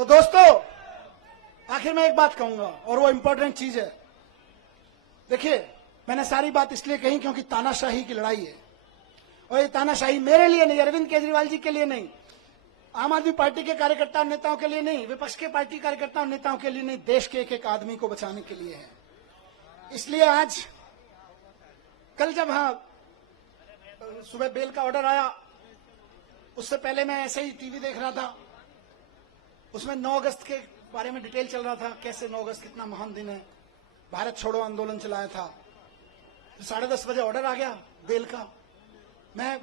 तो दोस्तों, आखिर में एक बात कहूंगा और वो इंपॉर्टेंट चीज है। देखिए, मैंने सारी बात इसलिए कही क्योंकि तानाशाही की लड़ाई है, और ये तानाशाही मेरे लिए नहीं, अरविंद केजरीवाल जी के लिए नहीं, आम आदमी पार्टी के कार्यकर्ता और नेताओं के लिए नहीं, विपक्ष के पार्टी कार्यकर्ता और नेताओं के लिए नहीं, देश के एक एक आदमी को बचाने के लिए है। इसलिए आज कल जब सुबह बेल का ऑर्डर आया, उससे पहले मैं ऐसे ही टीवी देख रहा था, उसमें 9 अगस्त के बारे में डिटेल चल रहा था, कैसे 9 अगस्त कितना महान दिन है, भारत छोड़ो आंदोलन चलाया था। 10:30 बजे ऑर्डर आ गया बेल का। मैं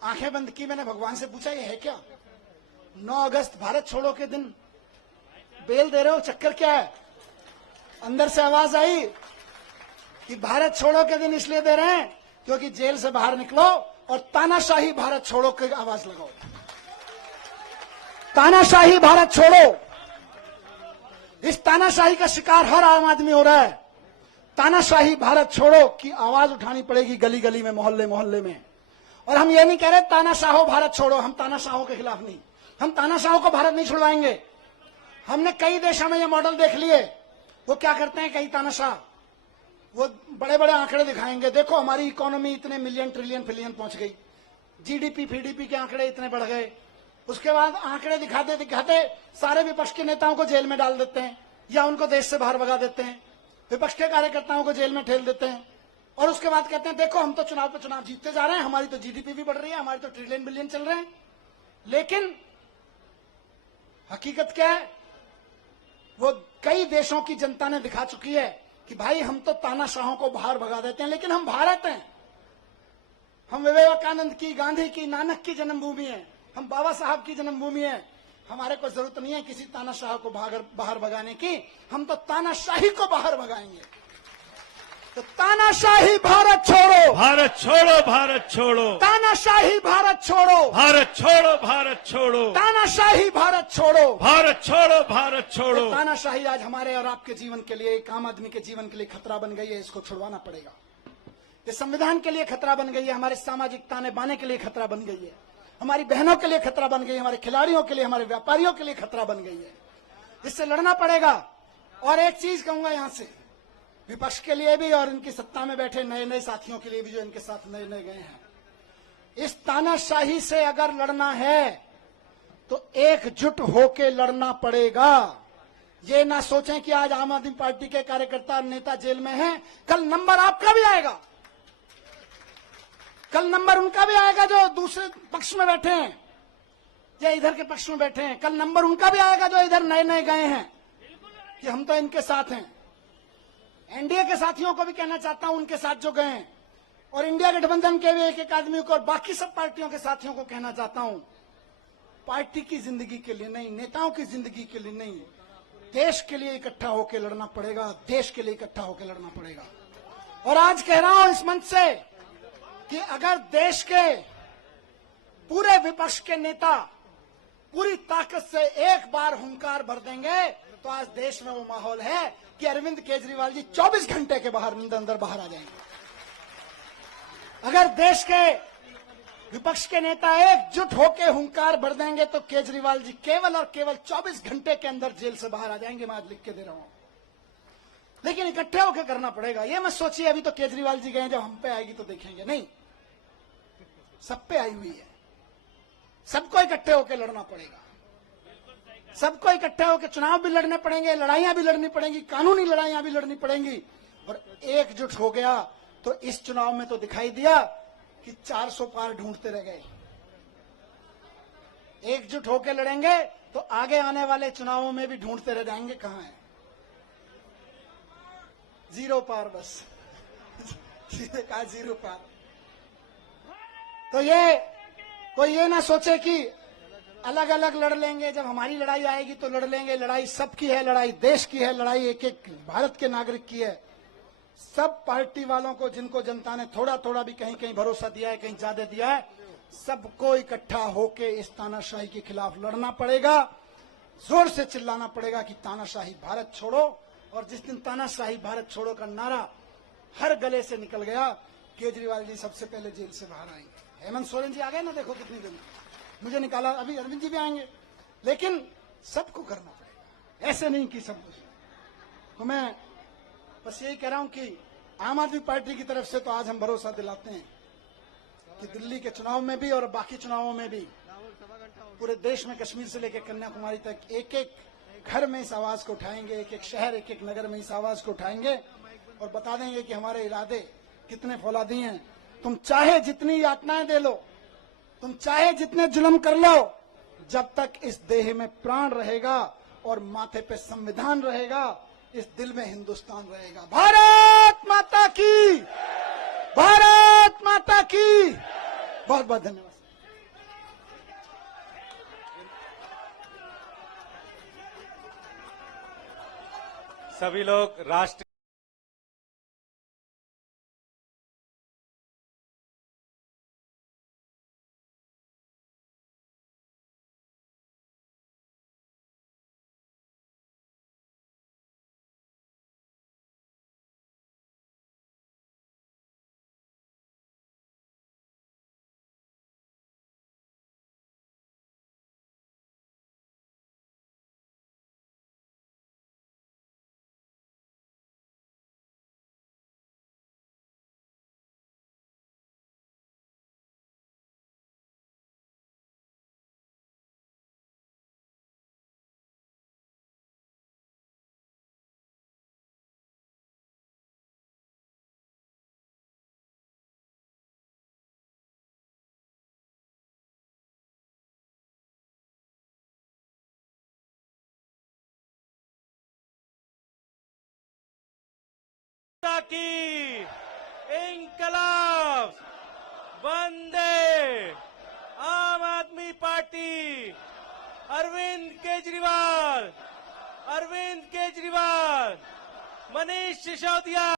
आंखें बंद की, मैंने भगवान से पूछा ये है क्या? 9 अगस्त भारत छोड़ो के दिन बेल दे रहे हो, चक्कर क्या है? अंदर से आवाज आई कि भारत छोड़ो के दिन इसलिए दे रहे हैं क्योंकि जेल से बाहर निकलो और तानाशाही भारत छोड़ो की आवाज लगाओ। तानाशाही भारत छोड़ो। इस तानाशाही का शिकार हर आम आदमी हो रहा है। तानाशाही भारत छोड़ो की आवाज उठानी पड़ेगी गली गली में, मोहल्ले मोहल्ले में। और हम ये नहीं कह रहे तानाशाहो भारत छोड़ो, हम तानाशाहों के खिलाफ नहीं, हम तानाशाहों को भारत नहीं छुड़वाएंगे। हमने कई देशों में ये मॉडल देख लिए। वो क्या करते हैं कई तानाशाह, वो बड़े बड़े आंकड़े दिखाएंगे, देखो हमारी इकोनॉमी इतने मिलियन ट्रिलियन फिलियन पहुंच गई, जीडीपी फीडीपी के आंकड़े इतने बढ़ गए। उसके बाद आंकड़े दिखाते दिखाते सारे विपक्ष के नेताओं को जेल में डाल देते हैं या उनको देश से बाहर भगा देते हैं, विपक्ष के कार्यकर्ताओं को जेल में ठेल देते हैं। और उसके बाद कहते हैं देखो हम तो चुनाव पे चुनाव जीतते जा रहे हैं, हमारी तो जीडीपी भी बढ़ रही है, हमारी तो ट्रिलियन बिलियन चल रहे हैं। लेकिन हकीकत क्या है? वो कई देशों की जनता ने दिखा चुकी है कि भाई हम तो तानाशाहों को बाहर भगा देते हैं, लेकिन हम भारत हैं, हम विवेकानंद की, गांधी की, नानक की जन्मभूमि है, हम बाबा साहब की जन्मभूमि है। हमारे को जरूरत नहीं है किसी तानाशाह को बाहर भगाने की, हम तो तानाशाही को बाहर भगाएंगे। तो तानाशाही भारत छोड़ो, भारत छोड़ो, भारत छोड़ो, तानाशाही भारत छोड़ो, भारत छोड़ो, भारत छोड़ो, तानाशाही भारत छोड़ो, भारत छोड़ो, भारत छोड़ो। तानाशाही आज हमारे और आपके जीवन के लिए, एक आम आदमी के जीवन के लिए खतरा बन गई है, इसको छुड़वाना पड़ेगा। ये संविधान के लिए खतरा बन गई है, हमारे सामाजिक ताने बाने के लिए खतरा बन गई है, हमारी बहनों के लिए खतरा बन गई है, हमारे खिलाड़ियों के लिए, हमारे व्यापारियों के लिए खतरा बन गई है। इससे लड़ना पड़ेगा। और एक चीज कहूंगा यहां से, विपक्ष के लिए भी और इनकी सत्ता में बैठे नए नए साथियों के लिए भी जो इनके साथ नए नए गए हैं, इस तानाशाही से अगर लड़ना है तो एकजुट होके लड़ना पड़ेगा। ये ना सोचें कि आज आम आदमी पार्टी के कार्यकर्ता और नेता जेल में हैं, कल नंबर आपका भी आएगा, कल नंबर उनका भी आएगा जो दूसरे पक्ष में बैठे हैं या इधर के पक्ष में बैठे हैं, कल नंबर उनका भी आएगा जो इधर नए नए गए हैं कि हम तो इनके साथ हैं। एनडीए के साथियों को भी कहना चाहता हूं, उनके साथ जो गए हैं, और इंडिया गठबंधन के भी एक एक आदमी को और बाकी सब पार्टियों के साथियों को कहना चाहता हूं, पार्टी की जिंदगी के लिए नहीं, नेताओं की जिंदगी के लिए नहीं, देश के लिए इकट्ठा होकर लड़ना पड़ेगा, देश के लिए इकट्ठा होकर लड़ना पड़ेगा। और आज कह रहा हूं इस मंच से कि अगर देश के पूरे विपक्ष के नेता पूरी ताकत से एक बार हुंकार भर देंगे तो आज देश में वो माहौल है कि अरविंद केजरीवाल जी 24 घंटे के अंदर बाहर आ जाएंगे। अगर देश के विपक्ष के नेता एकजुट होकर हुंकार भर देंगे तो केजरीवाल जी केवल और केवल 24 घंटे के अंदर जेल से बाहर आ जाएंगे। मैं आज लिख के दे रहा हूं, लेकिन इकट्ठे होकर करना पड़ेगा। ये मत सोचिए अभी तो केजरीवाल जी गए, जब हम पे आएगी तो देखेंगे, नहीं, सब पे आई हुई है। सबको इकट्ठे होकर लड़ना पड़ेगा, सबको इकट्ठे होकर चुनाव भी लड़ने पड़ेंगे, लड़ाइयां भी लड़नी पड़ेंगी, कानूनी लड़ाइयां भी लड़नी पड़ेंगी। और एकजुट हो गया तो इस चुनाव में तो दिखाई दिया कि 400 पार ढूंढते रह गए। एकजुट होकर लड़ेंगे तो आगे आने वाले चुनावों में भी ढूंढते रह जाएंगे कहां है, 0 पार, बस सीधे कहा 0 पार। तो ये कोई ये ना सोचे कि अलग अलग लड़ लेंगे, जब हमारी लड़ाई आएगी तो लड़ लेंगे। लड़ाई सबकी है, लड़ाई देश की है, लड़ाई एक एक भारत के नागरिक की है। सब पार्टी वालों को, जिनको जनता ने थोड़ा थोड़ा भी कहीं कहीं भरोसा दिया है, कहीं ज्यादा दिया है, सबको इकट्ठा होके इस तानाशाही के खिलाफ लड़ना पड़ेगा, जोर से चिल्लाना पड़ेगा कि तानाशाही भारत छोड़ो। और जिस दिन तानाशाही भारत छोड़ो का नारा हर गले से निकल गया, केजरीवाल जी सबसे पहले जेल से बाहर आएंगे। हेमंत सोरेन जी आ गए ना, देखो कितनी दिन मुझे निकाला, अभी अरविंद जी भी आएंगे। लेकिन सबको करना पड़ेगा, ऐसे नहीं कि सब कुछ। तो मैं बस यही कह रहा हूं कि आम आदमी पार्टी की तरफ से तो आज हम भरोसा दिलाते हैं कि दिल्ली के चुनाव में भी और बाकी चुनावों में भी पूरे देश में कश्मीर से लेकर कन्याकुमारी तक एक एक घर में इस आवाज को उठाएंगे, एक एक शहर, एक एक नगर में इस आवाज को उठाएंगे और बता देंगे कि हमारे इरादे कितने फौलादी हैं। तुम चाहे जितनी यातनाएं दे लो, तुम चाहे जितने जुल्म कर लो, जब तक इस देह में प्राण रहेगा और माथे पे संविधान रहेगा, इस दिल में हिंदुस्तान रहेगा। भारत माता की, भारत माता की। बहुत बहुत धन्यवाद। सभी लोग राष्ट्र की इंकलाब वंदे आम आदमी पार्टी अरविंद केजरीवाल, अरविंद केजरीवाल, मनीष सिसोदिया।